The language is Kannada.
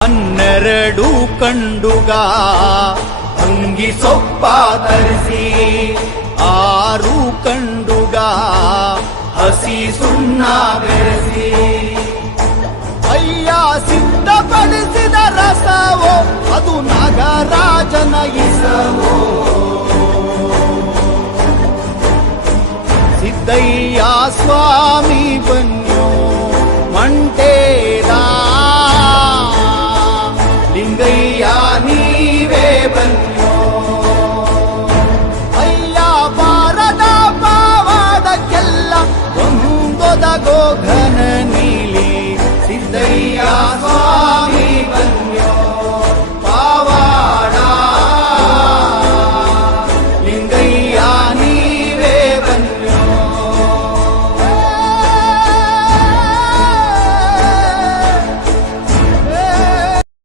12 ಕಂಡುಗ ಅಂಗಿ ಸೊಪ್ಪ ತರಿಸಿ 6 ಕಂಡುಗ ಹಸಿ ಸುಣ್ಣ ಬೆರೆಸಿ ಅಯ್ಯ ಸಿದ್ಧಪಡಿಸಿದ ರಸವೋ ಅದು ನಾಗರಾಜನ ಇಸವೋ ಸಿದ್ದಯ್ಯ ಸ್ವಾಮಿ ಬನ್ಯೋ ಮಂಟೇದ ಲಿಂಗಯ್ಯ